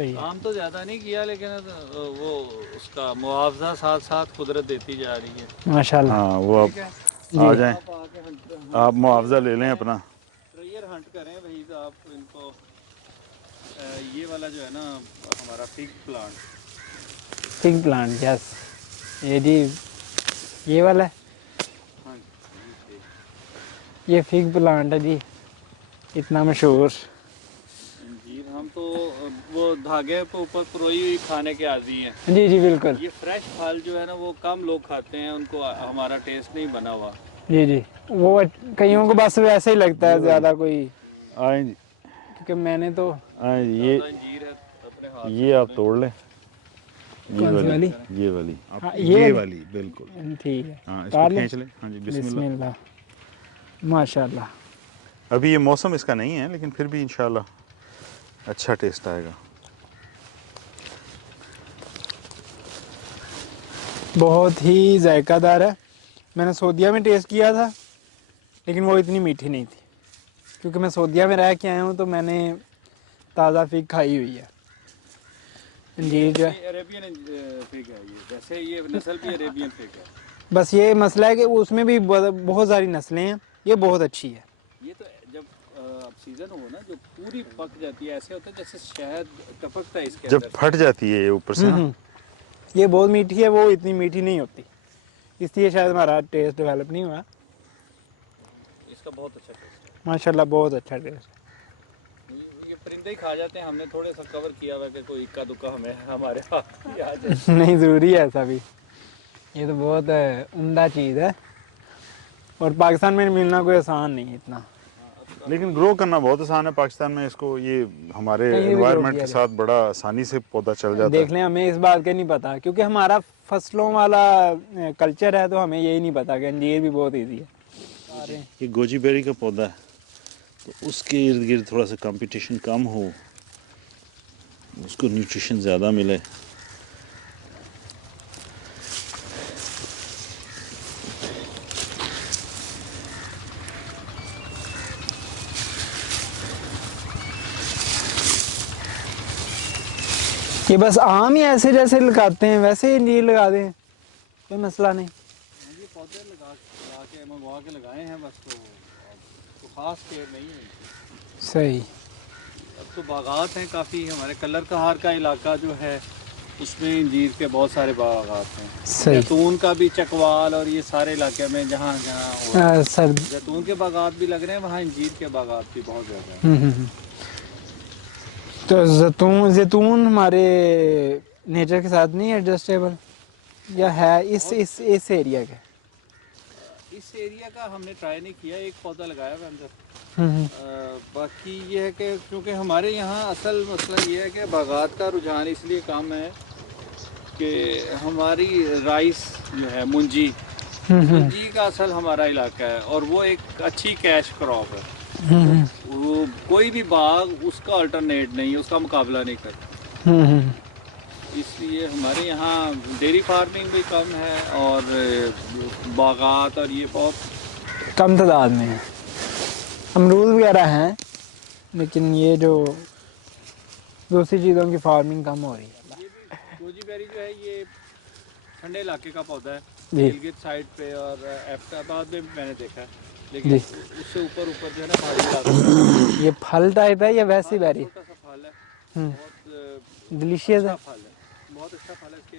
सही है। काम तो ज़्यादा नहीं किया, लेकिन वो उसका मुआवजा साथ साथ कुदरत देती जा रही है। माशाल्लाह। हाँ वो ठीक है, आ जी जाएं, आप आके आप मुआवजा हंट ले लें करें, अपना। ट्रेयर हंट करें भाई साहब इनको। ये वाला जो है ना हमारा fig plant. Fig plant, yes. ये जी, ये वाला है। हाँ जी, ये फिग ये फिग प्लांट है जी, इतना मशहूर। अंजीर। हम तो वो धागे पे ऊपर पुरोई हुई खाने के आदी हैं। जी जी बिल्कुल। ये फ्रेश फल जो है ना वो कम लोग खाते हैं, उनको हमारा टेस्ट नहीं बना हुआ। जी जी, वो कईयों को बस वैसे ही लगता ये है वाली ज़्यादा कोई, आए जी, क्योंकि मैंने तो। आए जी, ताज़ा अंजीर है, अपने हाथ से ये आप तोड़ें। तोड़ लें। ये कौन सी वाली, वाली? ये वाली आप, हाँ ये वाली बिल्कुल। ठीक है। हाँ इसको काट लें। खींच लें। हाँ जी, बिस्मिल्लाह। बिस्मिल्लाह। माशाल्लाह। अभी ये मौसम इसका नहीं है, लेकिन फिर भी इंशाल्लाह अच्छा टेस्ट आएगा। बहुत ही जायकादार है। मैंने सऊदीया में टेस्ट किया था, लेकिन वो इतनी मीठी नहीं थी, क्योंकि मैं सऊदीया में रह के आया हूँ तो मैंने ताज़ा फिग खाई हुई है। अंजीर जो है, ये अरेबियन फिग है, ये वैसे ये नस्ल भी अरेबियन फिग है। बस ये मसला है कि उसमें भी बहुत सारी नस्लें हैं। ये बहुत अच्छी है। ये तो जब अब सीजन हो ना, जो पूरी पक जाती है, ऐसे होता है जैसे शहद टपकता है इसके जब अंदर से। फट जाती है ये ऊपर से ना, ये बहुत मीठी है, वो इतनी मीठी नहीं होती, इसलिए शायद हमारा टेस्ट डेवलप नहीं हुआ। इसका बहुत अच्छा टेस्ट है। माशाल्लाह बहुत अच्छा टेस्ट ये परिंदे ही खा जाते हैं, हमने थोड़े सा कवर किया हुआ कि कोई इक्का दुक्का हमें हमारे हाथ ही आ जाए। है। नहीं, ज़रूरी है ऐसा भी। ये तो बहुत उम्दा चीज़ है, और पाकिस्तान में मिलना कोई आसान नहीं है इतना। लेकिन ग्रो करना बहुत आसान है पाकिस्तान में इसको। ये हमारे कहीं भी ग्रो एनवायरनमेंट किया के जाए। साथ बड़ा आसानी से पौधा चल जाता देख है। लें, हमें इस बात का नहीं पता, क्योंकि हमारा फसलों वाला कल्चर है, तो हमें यही नहीं पता कि अंजीर भी बहुत ईजी है। ये गोजी बेरी का पौधा है, तो उसके इर्द गिर्द थोड़ा सा कंपटीशन कम हो, उसको न्यूट्रिशन ज़्यादा मिले। ये बस आम ही ऐसे जैसे लगाते हैं वैसे ही अंजीर लगा दें, कोई मसला नहीं। ये पौधे लगा के मंगवा के लगाए हैं बस, तो खास केयर नहीं है। सही। अब तो बागात हैं काफ़ी, हमारे कलर कहार का इलाका जो है उसमें अंजीर के बहुत सारे बागात हैं। सही। जैतून का भी चकवाल और ये सारे इलाके में जहाँ जहाँ हो रहा है, सर। जैतून के बागात भी लग रहे हैं, वहाँ अंजीर के बागात भी बहुत ज़्यादा हैं। तो जैतून हमारे नेचर के साथ नहीं एडजस्टेबल, या है इस एरिया के? इस एरिया का हमने ट्राई नहीं किया, एक पौधा लगाया हुआ अंदर। बाकी ये है कि क्योंकि हमारे यहाँ असल मसला ये है कि बागात का रुझान इसलिए कम है कि हमारी राइस जो है मुंजी का असल हमारा इलाका है, और वो एक अच्छी कैश क्रॉप है। वो कोई भी बाग उसका अल्टरनेट नहीं है, उसका मुकाबला नहीं करता। इसलिए हमारे यहाँ डेयरी फार्मिंग भी कम है, और बागात और ये बहुत कम तादाद में है। अमरूद वगैरह हैं, लेकिन ये जो दूसरी चीज़ों की फार्मिंग कम हो रही है। ये भी गोजी बेरी जो है ये ठंडे इलाके का पौधा है, जी। गिलगित साइड पे और एबटाबाद में भी मैंने देखा है, लेकिन उससे ऊपर ऊपर जो है ना पहाड़ी इलाके। ये फल टाइप है या वैसी बेरी? छोटा सा फल है, बहुत डिलीशियस अच्छा है। फल है, बहुत अच्छा फल है, इसके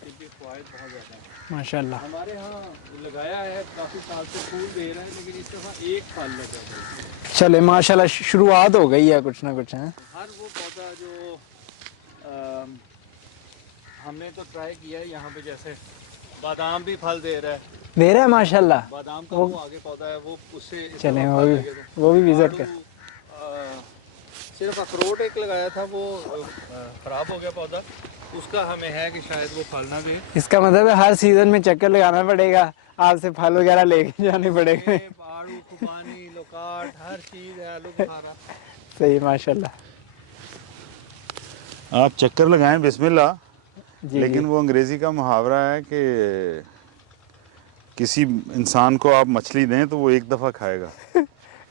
तिब्बी फ़वाइद बहुत ज़्यादा हैं। माशाल्लाह। हमारे यहाँ लगाया है, काफ़ी साल से फूल दे रहा है, लेकिन इस दफ़ा एक फल लगा है। चले माशाल्लाह, शुरुआत हो गई है कुछ ना कुछ है। हर वो पौधा जो हमने तो ट्राई किया है यहाँ पे, जैसे बादाम भी फल दे रहा है, माशाल्लाह। बादाम का वो आगे पौधा है, वो उससे चले वो भी विजिट कर। सिर्फ अखरोट एक लगाया था, वो ख़राब हो गया पौधा, उसका हमें है कि शायद वो फल ना दे। इसका मतलब है हर सीजन में चक्कर लगाना पड़ेगा, आपसे फल वगैरह लेके जाने पड़ेंगे। आड़ू खुबानी लोकाट हर चीज़ है, आलू बुखारा। सही, माशाल्लाह। आप चक्कर लगाएं बिस्मिल्लाह। जी लेकिन जी। वो अंग्रेज़ी का मुहावरा है कि किसी इंसान को आप मछली दें तो वो एक दफ़ा खाएगा,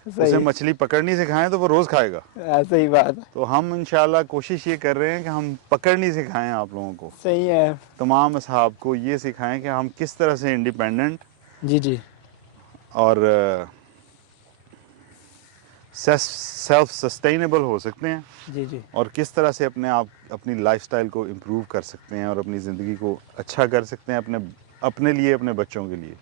उसे मछली पकड़नी सिखाएं तो वो रोज़ खाएगा। सही बात है। तो हम इंशाल्लाह कोशिश ये कर रहे हैं कि हम पकड़नी सिखाएं आप लोगों को, सही है। तमाम असहाब को ये सिखाएं कि हम किस तरह से इंडिपेंडेंट जी जी और सेल्फ सस्टेनेबल हो सकते हैं, जी जी और किस तरह से अपनी लाइफस्टाइल को इम्प्रूव कर सकते हैं और अपनी ज़िंदगी को अच्छा कर सकते हैं अपने लिए, अपने बच्चों के लिए।